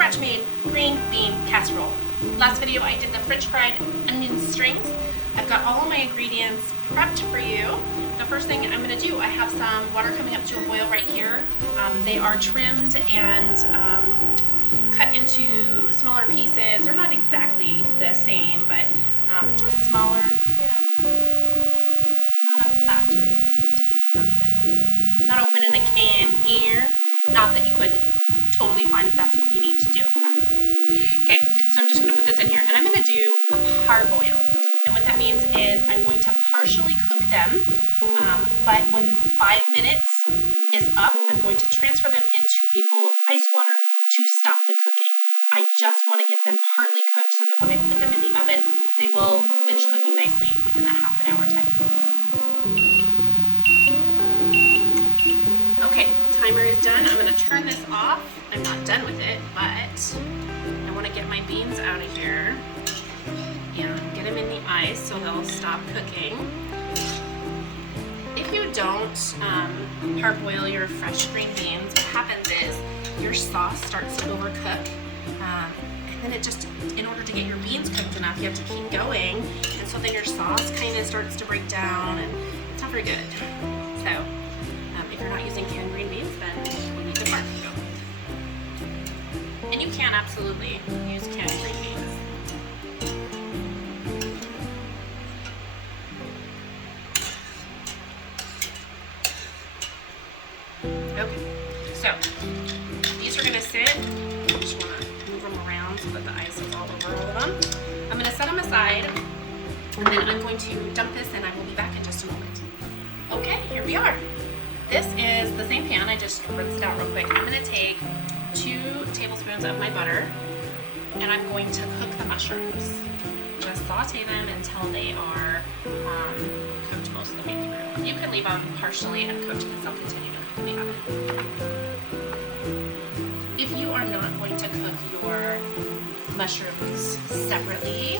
scratch-made green bean casserole. Last video I did the French fried onion strings. I've got all of my ingredients prepped for you. The first thing I'm going to do, I have some water coming up to a boil right here. They are trimmed and cut into smaller pieces. They're not exactly the same, but just smaller. Yeah. Not a factory, just to be perfect. Not opening a can here. Not that you couldn't totally find if that's what you need to do. Okay, so I'm just going to put this in here, and I'm going to do a parboil. And what that means is I'm going to partially cook them, but when 5 minutes is up, I'm going to transfer them into a bowl of ice water to stop the cooking. I just want to get them partly cooked so that when I put them in the oven, they will finish cooking nicely within that half an hour time. Okay, timer is done. I'm going to turn this off. I'm not done with it, but I want to get my beans out of here and get them in the ice so they'll stop cooking. If you don't parboil your fresh green beans, what happens is your sauce starts to overcook, and then it just, in order to get your beans cooked enough, you have to keep going, and so then your sauce kind of starts to break down, and it's not very good. So if you're not using canned green beans, then you need to parboil. And you can absolutely use canned green beans. Okay, so these are going to sit. I just want to move them around so that the ice is all over all of them. I'm going to set them aside, and then I'm going to dump this, and I will be back in just a moment. Okay, here we are. This is the same pan. I just rinsed it out real quick. I'm going to take 2 tablespoons of my butter, and I'm going to cook the mushrooms. Just saute them until they are cooked most of the way through. You can leave them partially uncooked because they'll continue to cook in the oven. If you are not going to cook your mushrooms separately,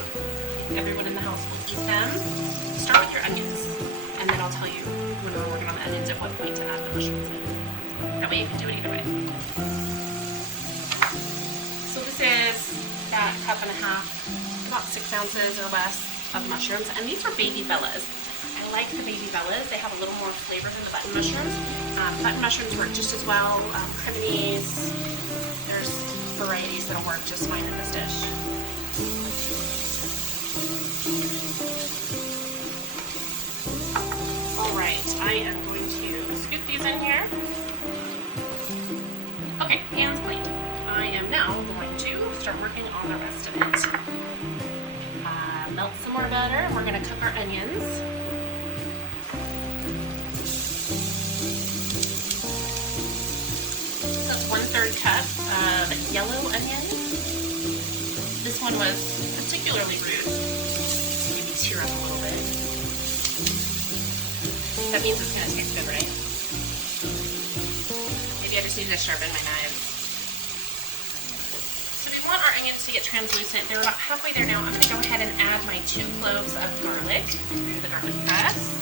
everyone in the house will eat them, start with your onions, and then I'll tell you when we're working on the onions at what point to add the mushrooms in. That way you can do it either way. So this is about a cup and a half, about 6 ounces or less of mushrooms, and these are baby bellas. I like the baby bellas. They have a little more flavor than the button mushrooms. Button mushrooms work just as well. Criminies, there's varieties that'll work just fine in this dish. Alright, I am going to scoop these in here. Okay, hands clean. I am now going to start working on the rest of it. Melt some more butter. We're going to cook our onions. So that's 1/3 cup of yellow onion. This one was particularly rude. Maybe tear up a little bit. That means it's going to taste good, right? Maybe I just need to sharpen my knives. So we want our onions to get translucent. They're about halfway there now. I'm going to go ahead and add my 2 cloves of garlic through the garlic press.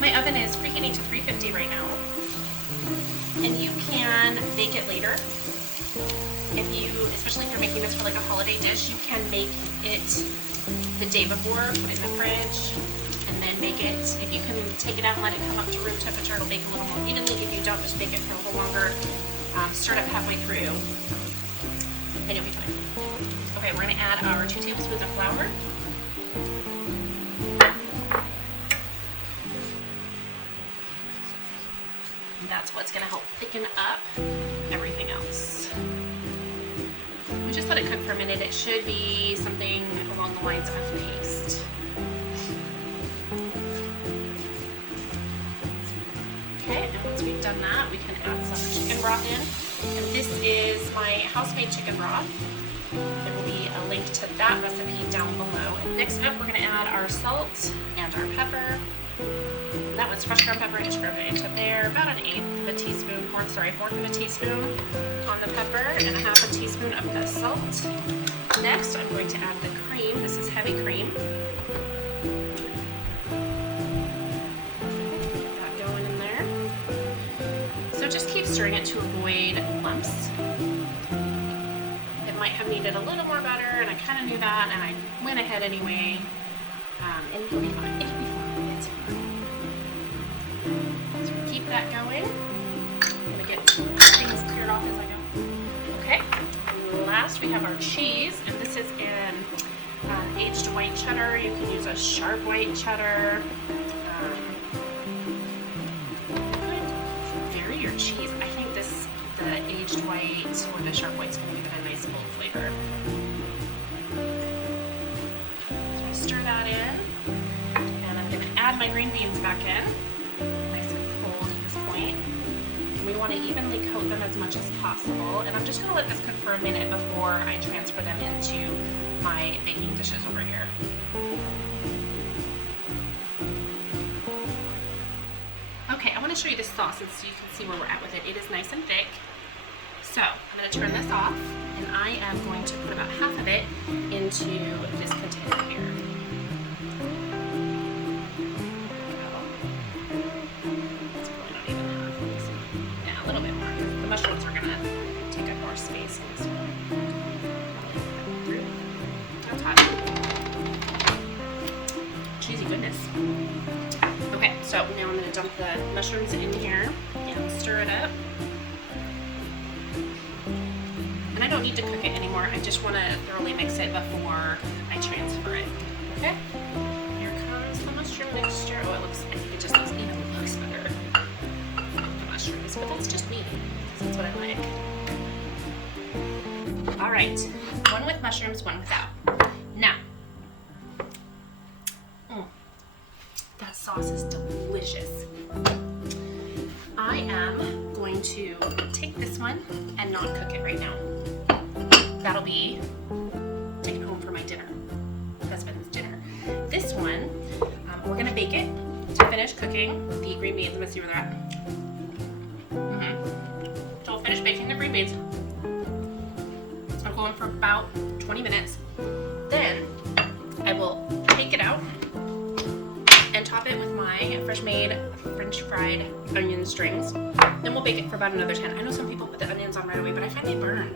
My oven is preheating to 350 right now, and you can bake it later. Especially if you're making this for like a holiday dish, you can make it the day before, put it in the fridge, and then make it. If you can take it out and let it come up to room temperature, it'll bake a little more evenly. If you don't, just bake it for a little longer. Stir it up halfway through, and you'll be fine. Okay, we're going to add our 2 tablespoons of flour. And that's what's going to help thicken up everything else. We just let it cook for a minute. It should be something along the lines of paste. Okay, and once we've done that, we can add some chicken broth in. And this is my house-made chicken broth. There will be a link to that recipe down below. And next up, we're going to add our salt and our pepper. And that was That's fresh ground pepper, just ground it into there. About an fourth of a teaspoon on the pepper, and a half a teaspoon of the salt. Next, I'm going to add the cream. This is heavy cream. Get that going in there. So just keep stirring it to avoid lumps. It might have needed a little more butter, and I kind of knew that, and I went ahead anyway. And it'll be fine. It'll be fine. It's fine. So keep that going. I'm gonna get things cleared off as I go. Okay. And last, we have our cheese, and this is in aged white cheddar. You can use a sharp white cheddar. You could vary your cheese. I think the aged white or the sharp white is going to give it a nice bold flavor. Stir that in, and I'm going to add my green beans back in, nice and cold at this point. And we want to evenly coat them as much as possible, and I'm just going to let this cook for a minute before I transfer them into my baking dishes over here. Okay, I want to show you this sauce so you can see where we're at with it. It is nice and thick. So I'm going to turn this off, and I am going to put about half of it into this container here. It's probably not even half. Yeah, a little bit more. The mushrooms are going to take up more space in this one. That's hot. Cheesy goodness. Okay, so now I'm going to dump the mushrooms in here and stir it up. And I don't need to cook it anymore. I just want to thoroughly mix it before I transfer it. Okay? Here comes the mushroom mixture. Oh, I think it just looks better. The mushrooms, but that's just me. That's what I like. All right, one with mushrooms, one without. Now, that sauce is delicious. I am going to take this one and not cook it right now. That'll be taken home for my dinner, husband's dinner. This one, we're gonna bake it to finish cooking the green beans. Let's see where they're at. So I'll finish baking the green beans. I'm going for about 20 minutes. Then I will take it out and top it with my fresh made French fried onion strings. Then we'll bake it for about another 10. I know some people put the onions on right away, but I find they burn.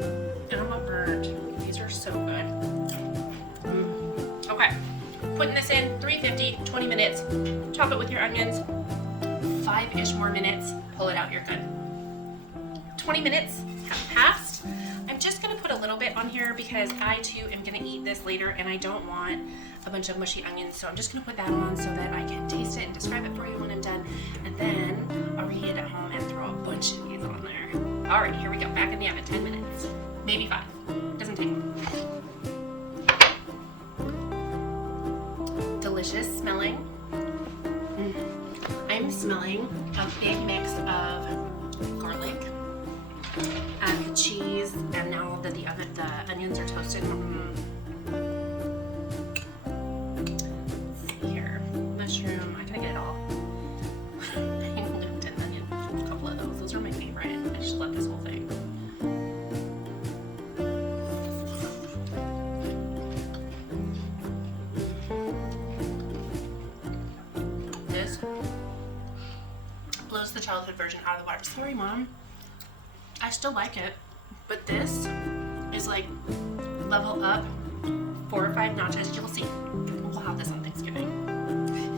And I'm not burned. These are so good. Okay, putting this in 350, 20 minutes. Top it with your onions. 5-ish more minutes. Pull it out, you're good. 20 minutes have passed. I'm just gonna put a little bit on here because I too am gonna eat this later and I don't want a bunch of mushy onions, so I'm just gonna put that on so that I can taste it and describe it for you when I'm done, and then I'll reheat it at home and throw a bunch of these on there. All right, here we go, back in the oven, 10 minutes, maybe 5, doesn't take long. Delicious smelling. I'm smelling a big mix of garlic and cheese, and now that the onions are toasted. Let's see here, mushroom. I gotta get it all. Lived an onion, a couple of those. Those are my favorite. I just love this whole thing. This blows the childhood version out of the water. Sorry, Mom. I still like it, but this is like level up 4 or 5 notches. You'll see. We'll have this on Thanksgiving.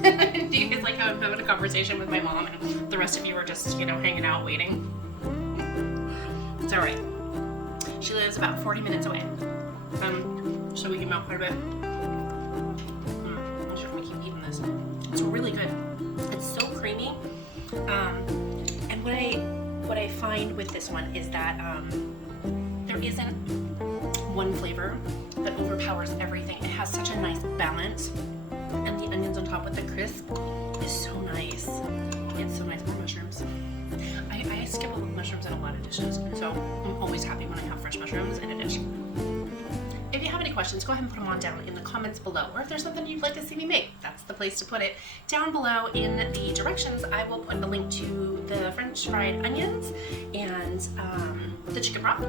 Do you guys like how I'm having a conversation with my mom and the rest of you are just, hanging out waiting? It's all right. She lives about 40 minutes away, so we can milk quite a bit. I'm just gonna keep eating this. It's really good. It's so creamy, and what I find with this one is that there isn't one flavor that overpowers everything. It has such a nice balance, and the onions on top with the crisp is so nice. It's so nice. More mushrooms. I skip a little mushrooms in a lot of dishes, so I'm always happy when I have fresh mushrooms in a dish. If you have any questions, go ahead and put them on down in the comments below. Or if there's something you'd like to see me make, that's the place to put it. Down below in the directions, I will put the link to the French fried onions and the chicken broth.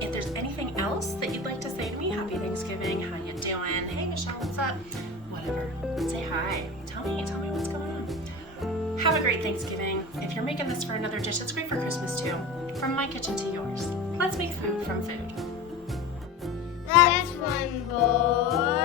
If there's anything else that you'd like to say to me, happy Thanksgiving, how you doing? Hey Michelle, what's up? Whatever, say hi. Tell me what's going on. Have a great Thanksgiving. If you're making this for another dish, it's great for Christmas too. From my kitchen to yours. Let's make food from food. That's one boy.